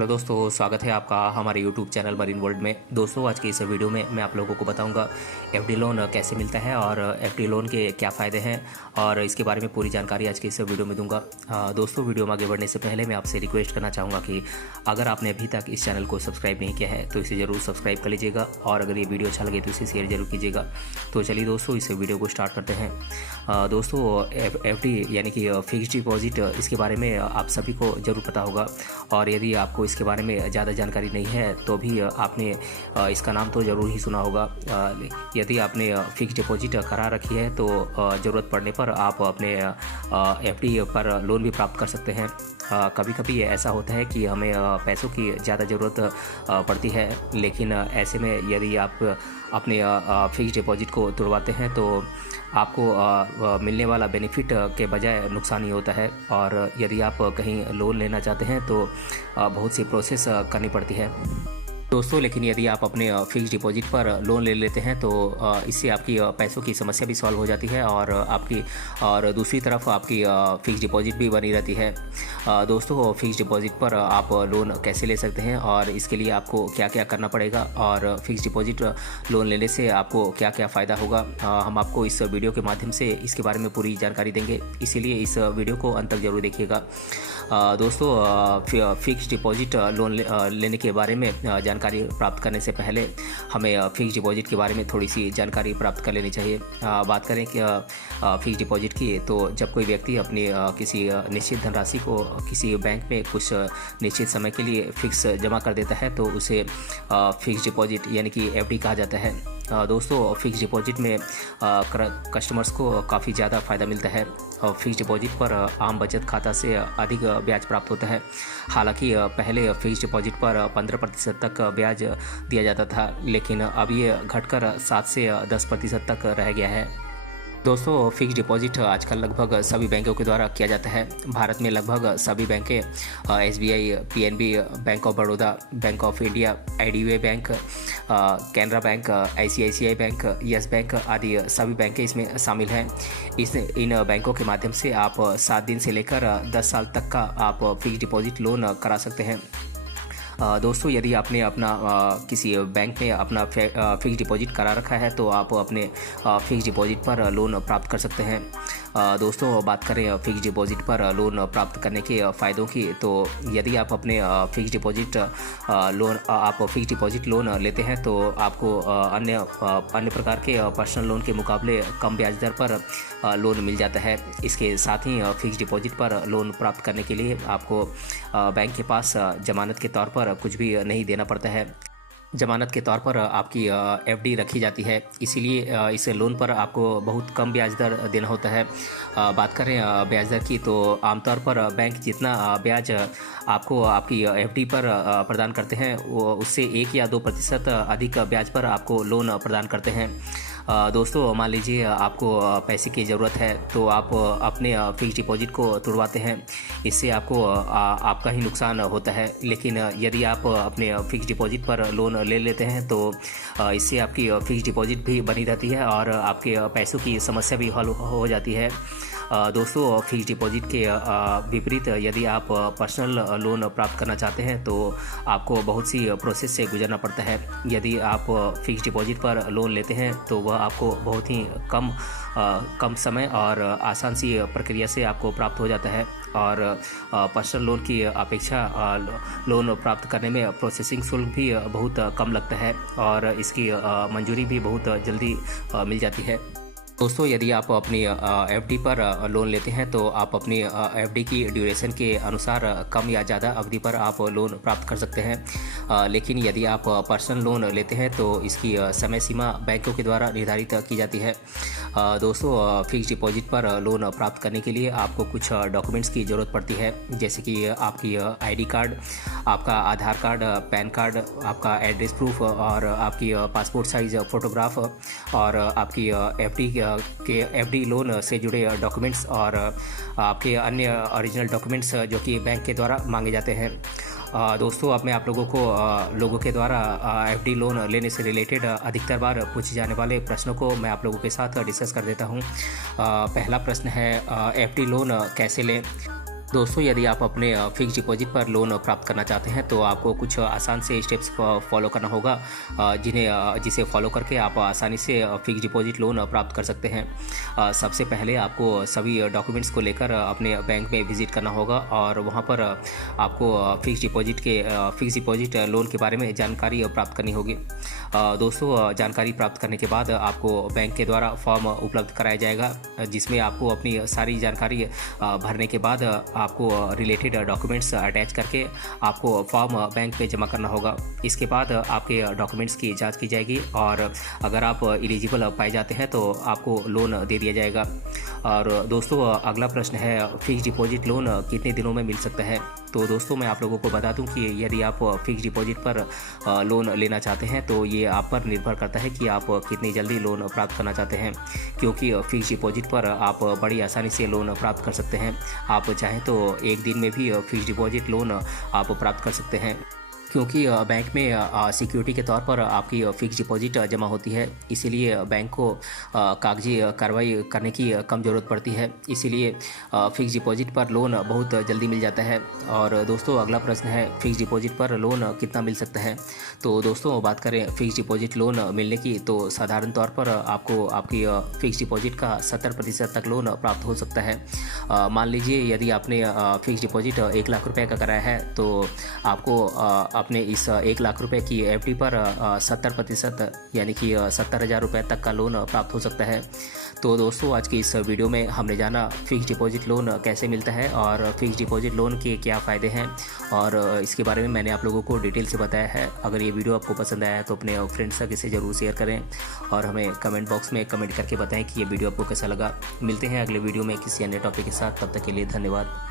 Hello दोस्तों, स्वागत है आपका हमारे यूट्यूब चैनल मरीन वर्ल्ड में। दोस्तों, आज की इस वीडियो में मैं आप लोगों को बताऊंगा एफडी लोन कैसे मिलता है और एफडी लोन के क्या फ़ायदे हैं और इसके बारे में पूरी जानकारी आज की इस वीडियो में दूंगा। दोस्तों, वीडियो में आगे बढ़ने से पहले मैं आपसे रिक्वेस्ट करना चाहूँगा कि अगर आपने अभी तक इस चैनल को सब्सक्राइब नहीं किया है तो इसे ज़रूर सब्सक्राइब कर लीजिएगा और अगर ये वीडियो अच्छा लगे तो इसे शेयर जरूर कीजिएगा। तो चलिए दोस्तों, इस वीडियो को स्टार्ट करते हैं। दोस्तों, एफडी यानी कि फिक्स्ड डिपॉजिट, इसके बारे में आप सभी को ज़रूर पता होगा और यदि आपको इसके बारे में ज़्यादा जानकारी नहीं है तो भी आपने इसका नाम तो ज़रूर ही सुना होगा। यदि आपने फिक्स्ड डिपॉजिट करा रखी है तो ज़रूरत पड़ने पर आप अपने एफडी पर लोन भी प्राप्त कर सकते हैं। कभी कभी ऐसा होता है कि हमें पैसों की ज़्यादा ज़रूरत पड़ती है, लेकिन ऐसे में यदि आप अपने फिक्स्ड डिपॉजिट को तुड़वाते हैं तो आपको मिलने वाला बेनिफिट के बजाय नुकसान ही होता है। और यदि आप कहीं लोन लेना चाहते हैं तो बहुत सी प्रोसेस करनी पड़ती है दोस्तों। लेकिन यदि आप अपने फिक्स्ड डिपॉजिट पर लोन ले लेते हैं तो इससे आपकी पैसों की समस्या भी सॉल्व हो जाती है और दूसरी तरफ आपकी फिक्स्ड डिपॉजिट भी बनी रहती है। दोस्तों, फिक्स्ड डिपॉजिट पर आप लोन कैसे ले सकते हैं और इसके लिए आपको क्या क्या करना पड़ेगा और फिक्स्ड डिपॉजिट लोन लेने से आपको क्या क्या फ़ायदा होगा, हम आपको इस वीडियो के माध्यम से इसके बारे में पूरी जानकारी देंगे, इसीलिए इस वीडियो को अंत तक जरूर देखिएगा। दोस्तों, फिक्स्ड डिपॉजिट लोन लेने के बारे में जानकारी प्राप्त करने से पहले हमें फिक्स्ड डिपॉजिट के बारे में थोड़ी सी जानकारी प्राप्त कर लेनी चाहिए। बात करें कि फिक्स्ड डिपॉजिट की, तो जब कोई व्यक्ति अपनी किसी निश्चित धनराशि को किसी बैंक में कुछ निश्चित समय के लिए फिक्स जमा कर देता है तो उसे फिक्स्ड डिपॉजिट यानी कि एफडी कहा जाता है। दोस्तों, फिक्स्ड डिपॉजिट में कस्टमर्स को काफ़ी ज़्यादा फ़ायदा मिलता है और फिक्स्ड डिपॉजिट पर आम बचत खाता से अधिक ब्याज प्राप्त होता है। हालांकि पहले फिक्स्ड डिपॉजिट पर 15% तक ब्याज दिया जाता था, लेकिन अब ये घटकर 7 से 10% तक रह गया है। दोस्तों, फिक्स्ड डिपॉजिट आजकल लगभग सभी बैंकों के द्वारा किया जाता है। भारत में लगभग सभी बैंकें SBI, PNB, bank of Baroda, bank of India, IDBI bank, Canara bank, ICICI bank, yes bank आदि सभी बैंकें इसमें शामिल हैं। इन बैंकों के माध्यम से आप 7 दिन से लेकर 10 साल तक का आप फिक्स्ड डिपॉजिट लोन करा सकते हैं। दोस्तों, यदि आपने अपना किसी बैंक में अपना फिक्स्ड डिपॉजिट करा रखा है तो आप अपने फिक्स्ड डिपॉजिट पर लोन प्राप्त कर सकते हैं। दोस्तों, बात करें फिक्स्ड डिपॉजिट पर लोन प्राप्त करने के फ़ायदों की, तो यदि आप अपने फिक्स्ड डिपॉजिट लोन लेते हैं तो आपको अन्य प्रकार के पर्सनल लोन के मुकाबले कम ब्याज दर पर लोन मिल जाता है। इसके साथ ही फिक्स्ड डिपॉजिट पर लोन प्राप्त करने के लिए आपको बैंक के पास जमानत के तौर पर कुछ भी नहीं देना पड़ता है। जमानत के तौर पर आपकी एफडी रखी जाती है, इसीलिए इस लोन पर आपको बहुत कम ब्याज दर देना होता है। बात करें ब्याज दर की, तो आमतौर पर बैंक जितना ब्याज आपको आपकी एफडी पर प्रदान करते हैं वो उससे 1 या 2% अधिक ब्याज पर आपको लोन प्रदान करते हैं। दोस्तों, मान लीजिए आपको पैसे की ज़रूरत है तो आप अपने फिक्स्ड डिपॉजिट को तुड़वाते हैं, इससे आपको आपका ही नुकसान होता है। लेकिन यदि आप अपने फिक्स्ड डिपॉजिट पर लोन ले लेते हैं तो इससे आपकी फिक्स्ड डिपॉजिट भी बनी रहती है और आपके पैसों की समस्या भी हल हो जाती है। दोस्तों, फिक्स्ड डिपॉजिट के विपरीत यदि आप पर्सनल लोन प्राप्त करना चाहते हैं तो आपको बहुत सी प्रोसेस से गुजरना पड़ता है। यदि आप फिक्स्ड डिपॉजिट पर लोन लेते हैं तो वह आपको बहुत ही कम समय और आसान सी प्रक्रिया से आपको प्राप्त हो जाता है और पर्सनल लोन की अपेक्षा लोन प्राप्त करने में प्रोसेसिंग शुल्क भी बहुत कम लगता है और इसकी मंजूरी भी बहुत जल्दी मिल जाती है। दोस्तों, यदि आप अपनी एफडी पर लोन लेते हैं तो आप अपनी एफडी की ड्यूरेशन के अनुसार कम या ज़्यादा अवधि पर आप लोन प्राप्त कर सकते हैं। लेकिन यदि आप पर्सनल लोन लेते हैं तो इसकी समय सीमा बैंकों के द्वारा निर्धारित की जाती है। दोस्तों, फिक्स्ड डिपॉजिट पर लोन प्राप्त करने के लिए आपको कुछ डॉक्यूमेंट्स की ज़रूरत पड़ती है, जैसे कि आपकी आईडी कार्ड, आपका आधार कार्ड, पैन कार्ड, आपका एड्रेस प्रूफ और आपकी पासपोर्ट साइज़ फ़ोटोग्राफ और आपकी एफडी लोन से जुड़े डॉक्यूमेंट्स और आपके अन्य ओरिजिनल डॉक्यूमेंट्स जो कि बैंक के द्वारा मांगे जाते हैं। दोस्तों, अब मैं आप लोगों के द्वारा एफडी लोन लेने से रिलेटेड अधिकतर बार पूछे जाने वाले प्रश्नों को मैं आप लोगों के साथ डिस्कस कर देता हूं। पहला प्रश्न है, एफडी लोन कैसे लें। दोस्तों, यदि आप अपने फिक्स डिपॉजिट पर लोन प्राप्त करना चाहते हैं तो आपको कुछ आसान से स्टेप्स फॉलो करना होगा, जिसे फॉलो करके आप आसानी से फिक्स डिपॉजिट लोन प्राप्त कर सकते हैं। सबसे पहले आपको सभी डॉक्यूमेंट्स को लेकर अपने बैंक में विज़िट करना होगा और वहां पर आपको फिक्स डिपॉजिट लोन के बारे में जानकारी प्राप्त करनी होगी। दोस्तों, जानकारी प्राप्त करने के बाद आपको बैंक के द्वारा फॉर्म उपलब्ध कराया जाएगा, जिसमें आपको अपनी सारी जानकारी भरने के बाद आपको रिलेटेड डॉक्यूमेंट्स अटैच करके आपको फॉर्म बैंक पे जमा करना होगा। इसके बाद आपके डॉक्यूमेंट्स की जांच की जाएगी और अगर आप एलिजिबल पाए जाते हैं तो आपको लोन दे दिया जाएगा। और दोस्तों, अगला प्रश्न है फिक्स डिपॉजिट लोन कितने दिनों में मिल सकता है। तो दोस्तों, मैं आप लोगों को बता दूं कि यदि आप फिक्स डिपॉजिट पर लोन लेना चाहते हैं तो ये आप पर निर्भर करता है कि आप कितनी जल्दी लोन प्राप्त करना चाहते हैं, क्योंकि फिक्स डिपॉजिट पर आप बड़ी आसानी से लोन प्राप्त कर सकते हैं। आप चाहें तो एक दिन में भी फिक्स डिपॉजिट लोन आप प्राप्त कर सकते हैं, क्योंकि बैंक में सिक्योरिटी के तौर पर आपकी फिक्स डिपॉजिट जमा होती है। इसीलिए बैंक को कागजी कार्रवाई करने की कम ज़रूरत पड़ती है, इसीलिए फिक्स डिपॉजिट पर लोन बहुत जल्दी मिल जाता है। और दोस्तों, अगला प्रश्न है फिक्स डिपॉजिट पर लोन कितना मिल सकता है। तो दोस्तों, बात करें फिक्स डिपॉजिट लोन मिलने की तो साधारण तौर पर आपको आपकी फिक्स डिपॉजिट का 70% तक लोन प्राप्त हो सकता है। मान लीजिए यदि आपने फिक्स डिपॉजिट 1 लाख रुपए का कराया है तो आपको अपने इस 1 लाख रुपए की एफडी पर 70% यानी कि 70,000 रुपये तक का लोन प्राप्त हो सकता है। तो दोस्तों, आज की इस वीडियो में हमने जाना फिक्स डिपॉजिट लोन कैसे मिलता है और फिक्स डिपॉजिट लोन के क्या फ़ायदे हैं, और इसके बारे में मैंने आप लोगों को डिटेल से बताया है। अगर ये वीडियो आपको पसंद आया है तो अपने फ्रेंड्स तक इसे ज़रूर शेयर करें और हमें कमेंट बॉक्स में कमेंट करके बताएं कि ये वीडियो आपको कैसा लगा। मिलते हैं अगले वीडियो में किसी अन्य टॉपिक के साथ, तब तक के लिए धन्यवाद।